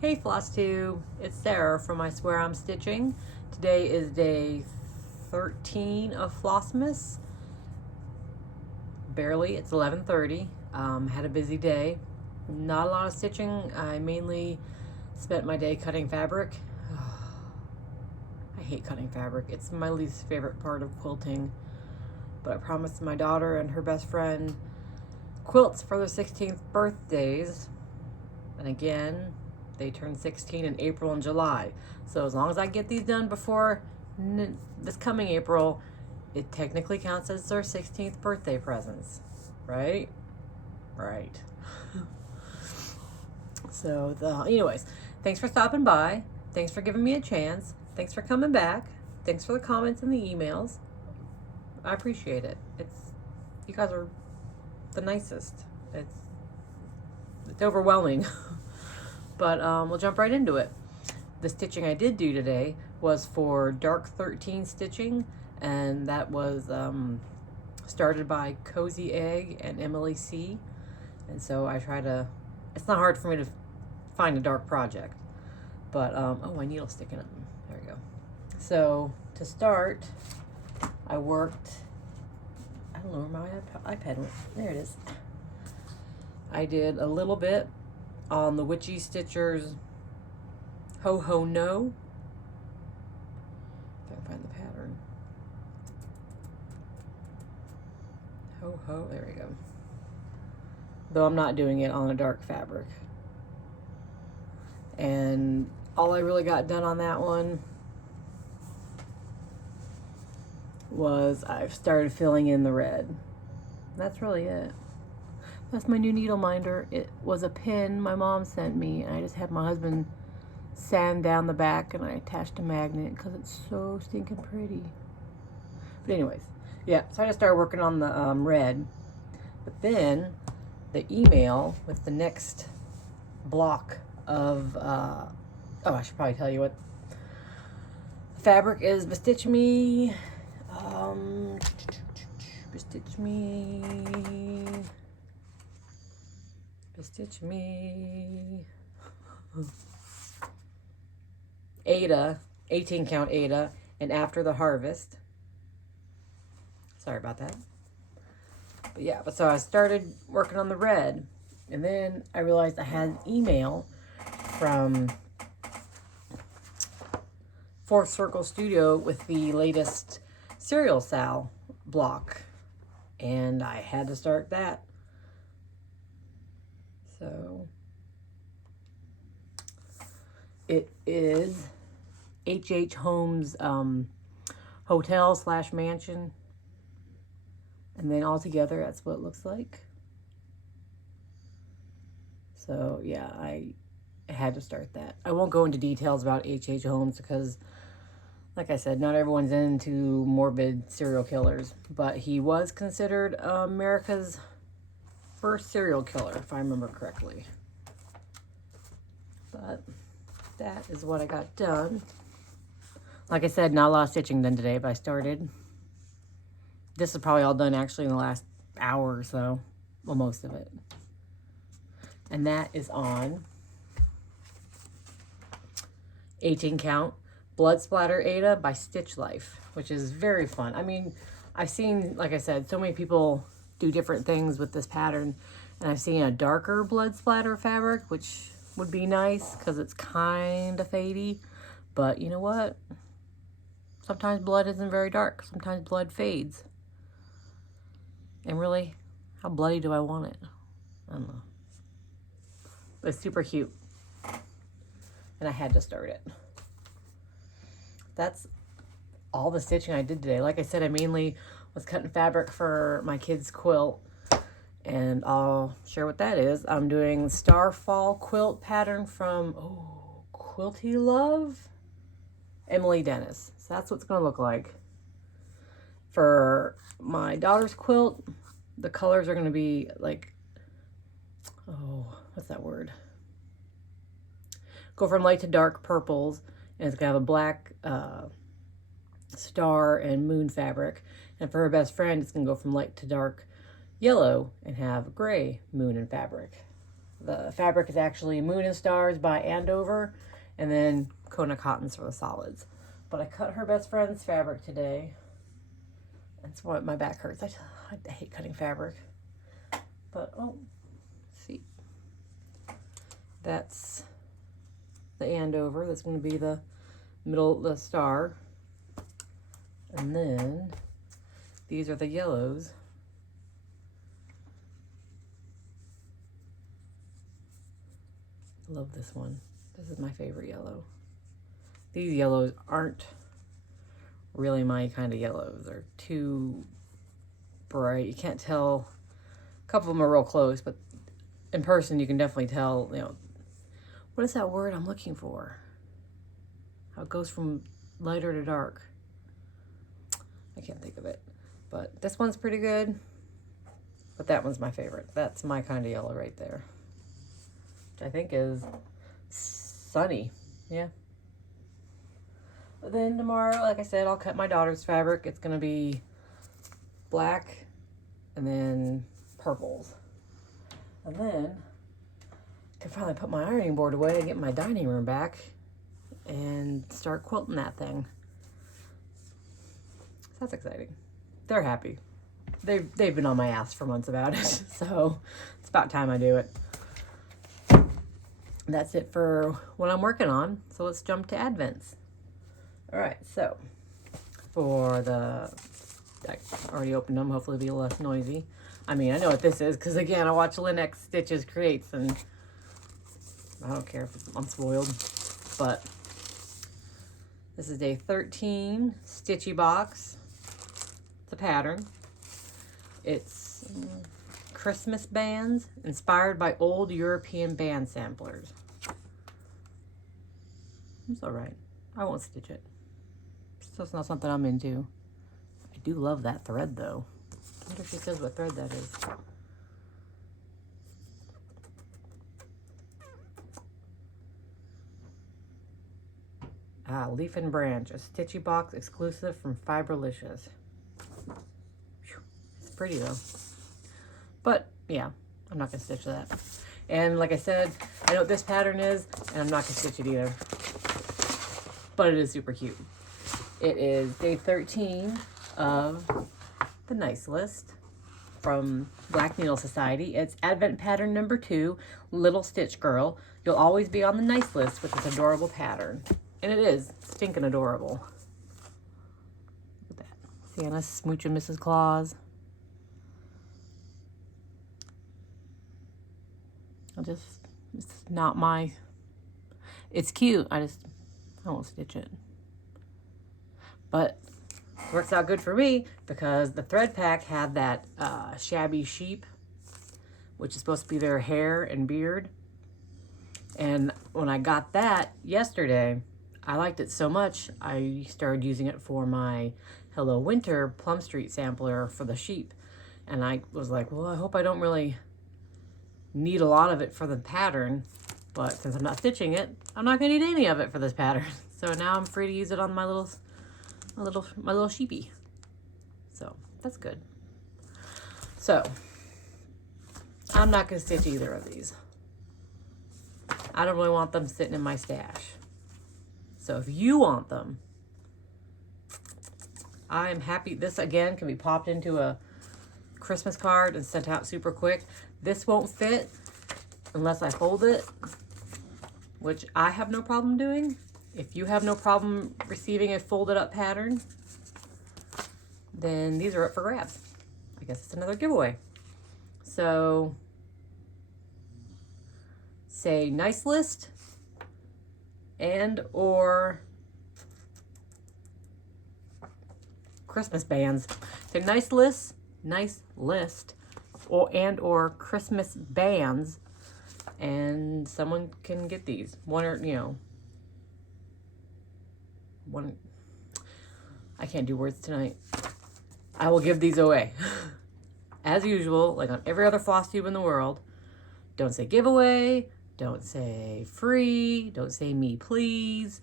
Hey Floss2, it's Sarah from I Swear I'm Stitching. Today is day 13 of Flossmas. Barely, it's 11:30. Had a busy day. Not a lot of stitching. I mainly spent my day cutting fabric. I hate cutting fabric. It's my least favorite part of quilting. But I promised my daughter and her best friend quilts for their 16th birthdays. And again, they turn 16 in April and July. So as long as I get these done before this coming April, it technically counts as their 16th birthday presents. Right? Right. So, anyways, thanks for stopping by. Thanks for giving me a chance. Thanks for coming back. Thanks for the comments and the emails. I appreciate it. You guys are the nicest. It's overwhelming. But we'll jump right into it. The stitching I did do today was for dark 13 stitching, and that was started by Cozy Egg and Emily C. And so I try to, it's not hard for me to find a dark project, but oh, my needle's sticking up. There we go. So to start, I worked, I don't know where my iPad went. There it is. I did a little bit on the Witchy Stitchers Ho Ho No. If I can find the pattern. Ho Ho, there we go. Though I'm not doing it on a dark fabric. And all I really got done on that one was I've started filling in the red. That's really it. That's my new needle minder. It was a pin my mom sent me, and I just had my husband sand down the back, and I attached a magnet because it's so stinking pretty. But anyways, yeah, so I just started working on the red. But then the email with the next block of, oh, I should probably tell you what the fabric is. Bestitch Me. Bestitch Me. Ada, 18 count Ada, and After the Harvest. Sorry about that. But yeah, so I started working on the red, and then I realized I had an email from Fourth Circle Studio with the latest Serial Sal block, and I had to start that. So it is H.H. Holmes' hotel / mansion. And then all together, that's what it looks like. So yeah, I had to start that. I won't go into details about H.H. Holmes because, like I said, not everyone's into morbid serial killers. But he was considered America's first serial killer, if I remember correctly. But that is what I got done. Like I said, not a lot of stitching done today, but I started. This is probably all done actually in the last hour or so. Well, most of it. And that is on 18 count Blood Splatter Ada by Stitch Life, which is very fun. I mean, I've seen, like I said, so many people do different things with this pattern, and I've seen a darker blood splatter fabric, which would be nice because it's kind of fadey. But you know what? Sometimes blood isn't very dark. Sometimes blood fades. And really, how bloody do I want it? I don't know. But it's super cute. And I had to start it. That's all the stitching I did today. Like I said, I mainly was cutting fabric for my kids' quilt. And I'll share what that is. I'm doing Starfall quilt pattern from, Quilty Love? Emily Dennis. So that's what it's going to look like. For my daughter's quilt, the colors are going to be like, what's that word? Go from light to dark purples, and it's going to have a black star and moon fabric. And for her best friend, it's going to go from light to dark yellow and have gray moon and fabric. The fabric is actually Moon and Stars by Andover, and then Kona Cottons for the solids. But I cut her best friend's fabric today. That's why my back hurts. I hate cutting fabric. But, oh, see. That's the Andover. That's going to be the middle, the star. And then these are the yellows. I love this one. This is my favorite yellow. These yellows aren't really my kind of yellows. They're too bright. You can't tell. A couple of them are real close, but in person you can definitely tell, you know, what is that word I'm looking for? How it goes from lighter to dark. I can't think of it. But this one's pretty good. But that one's my favorite. That's my kind of yellow right there. Which I think is sunny. Yeah. But then tomorrow, like I said, I'll cut my daughter's fabric. It's going to be black and then purples. And then I can finally put my ironing board away and get my dining room back and start quilting that thing. So that's exciting. They're happy. They've been on my ass for months about it. So it's about time I do it. That's it for what I'm working on. So let's jump to Advents. All right, so for the, I already opened them. Hopefully it'll be less noisy. I mean, I know what this is because, again, I watch Linux Stitches Creates, and I don't care if I'm spoiled. But this is day 13, Stitchy Box. It's a pattern. It's Christmas bands inspired by old European band samplers. It's all right. I won't stitch it. So it's not something I'm into. I do love that thread, though. I wonder if she says what thread that is. Leaf and Branch, a Stitchy Box exclusive from Fiberlicious. It's pretty, though. But, yeah, I'm not going to stitch that. And like I said, I know what this pattern is, and I'm not going to stitch it either. But it is super cute. It is day 13 of the Nice List from Black Needle Society. It's Advent pattern number 2, Little Stitch Girl. You'll always be on the Nice List with this adorable pattern. And it is stinking adorable. Look at that. Santa smooching Mrs. Claus. It's not my, it's cute. I won't stitch it. But it works out good for me because the thread pack had that shabby sheep, which is supposed to be their hair and beard. And when I got that yesterday, I liked it so much, I started using it for my Hello Winter Plum Street sampler for the sheep. And I was like, well, I hope I don't really need a lot of it for the pattern, but since I'm not stitching it, I'm not gonna need any of it for this pattern. So now I'm free to use it on my little sheepy. So that's good. So I'm not gonna stitch either of these. I don't really want them sitting in my stash. So if you want them, I am happy. This again can be popped into a Christmas card and sent out super quick. This won't fit unless I fold it, which I have no problem doing. If you have no problem receiving a folded up pattern, then these are up for grabs. I guess it's another giveaway. So say Nice List and or Christmas bands. Say Nice List, or Christmas bands, and someone can get these. One, I can't do words tonight. I will give these away. As usual, like on every other floss tube in the world, don't say giveaway, don't say free, don't say me please,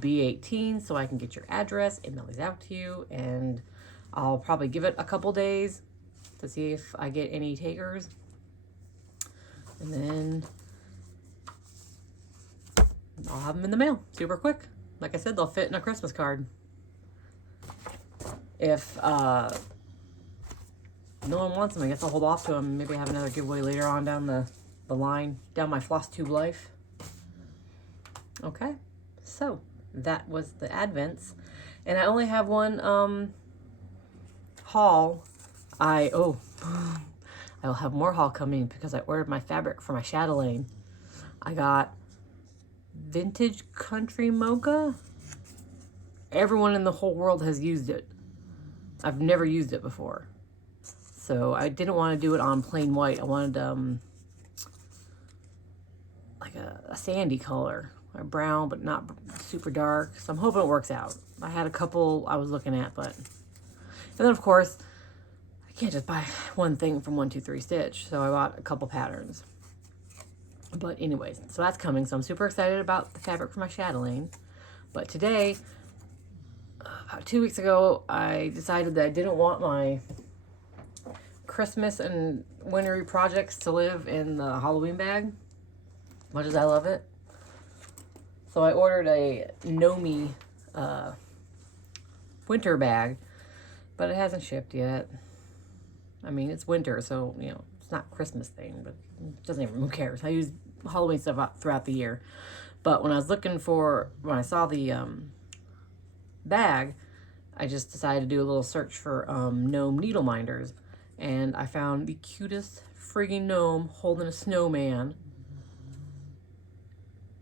be 18 so I can get your address, email these out to you, and I'll probably give it a couple days to see if I get any takers. And then I'll have them in the mail super quick. Like I said, they'll fit in a Christmas card. If no one wants them, I guess I'll hold off to them. Maybe have another giveaway later on down the line, down my floss tube life. Okay, so that was the Advents. And I only have one haul. I'll have more haul coming because I ordered my fabric for my chatelaine. I got vintage country mocha. Everyone in the whole world has used it. I've never used it before. So I didn't want to do it on plain white. I wanted like a sandy color, or brown, but not super dark. So I'm hoping it works out. I had a couple I was looking at, and then of course, I can't just buy one thing from 1-2-3 Stitch. So I bought a couple patterns. But anyways, so that's coming. So I'm super excited about the fabric for my chatelaine. But today, about 2 weeks ago, I decided that I didn't want my Christmas and wintry projects to live in the Halloween bag, much as I love it. So I ordered a Nomi winter bag, but it hasn't shipped yet. I mean, it's winter, so, you know, it's not a Christmas thing, but it doesn't even, who cares? I use Halloween stuff throughout the year. But when I was looking for, when I saw the bag, I just decided to do a little search for gnome needle minders. And I found the cutest frigging gnome holding a snowman.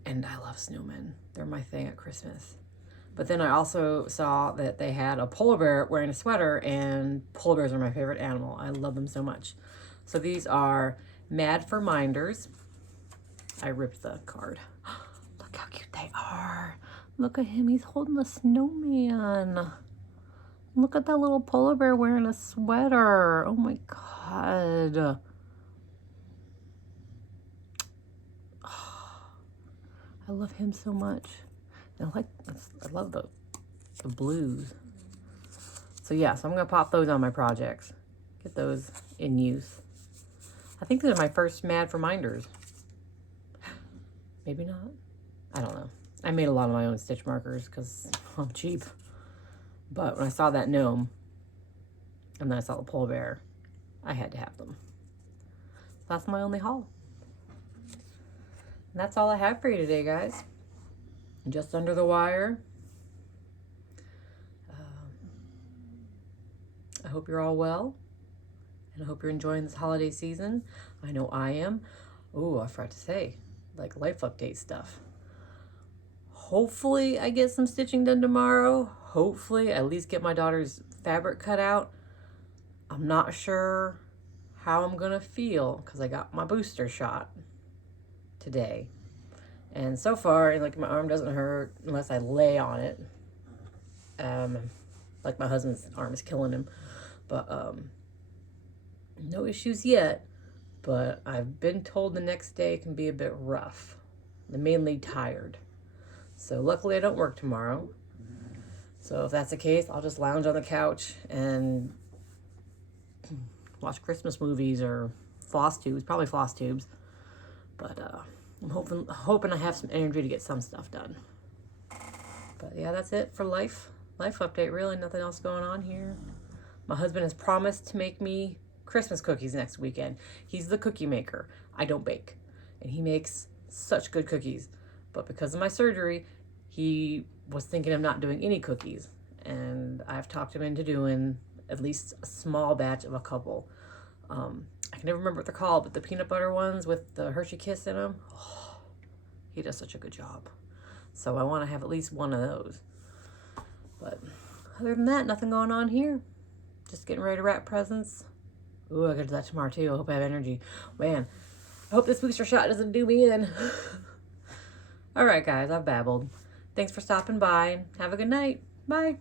And I love snowmen. They're my thing at Christmas. But then I also saw that they had a polar bear wearing a sweater, and polar bears are my favorite animal. I love them so much. So these are Mad for Minders. I ripped the card. Look how cute they are. Look at him. He's holding a snowman. Look at that little polar bear wearing a sweater. Oh my God. I love him so much. I love the blues. So yeah, so I'm gonna pop those on my projects. Get those in use. I think these are my first Mad for Minders. Maybe not. I don't know. I made a lot of my own stitch markers because I'm cheap. But when I saw that gnome, and then I saw the polar bear, I had to have them. That's my only haul. And that's all I have for you today, guys. Just under the wire. I hope you're all well. And I hope you're enjoying this holiday season. I know I am. Oh, I forgot to say, like life update stuff. Hopefully I get some stitching done tomorrow. Hopefully at least get my daughter's fabric cut out. I'm not sure how I'm gonna feel because I got my booster shot today. And so far, like, my arm doesn't hurt unless I lay on it. Like my husband's arm is killing him. But no issues yet. But I've been told the next day can be a bit rough. I'm mainly tired. So luckily I don't work tomorrow. So if that's the case, I'll just lounge on the couch and watch Christmas movies or floss tubes, probably floss tubes. But I'm hoping I have some energy to get some stuff done. But yeah, that's it for life update. Really, nothing else going on here. My husband has promised to make me Christmas cookies next weekend. He's the cookie maker. I don't bake. And he makes such good cookies. But because of my surgery, he was thinking of not doing any cookies. And I've talked him into doing at least a small batch of a couple. I can never remember what they're called, but the peanut butter ones with the Hershey Kiss in them. Oh, he does such a good job. So I want to have at least one of those. But other than that, nothing going on here. Just getting ready to wrap presents. Ooh, I gotta do that tomorrow too. I hope I have energy. Man, I hope this booster shot doesn't do me in. All right, guys, I've babbled. Thanks for stopping by. Have a good night. Bye.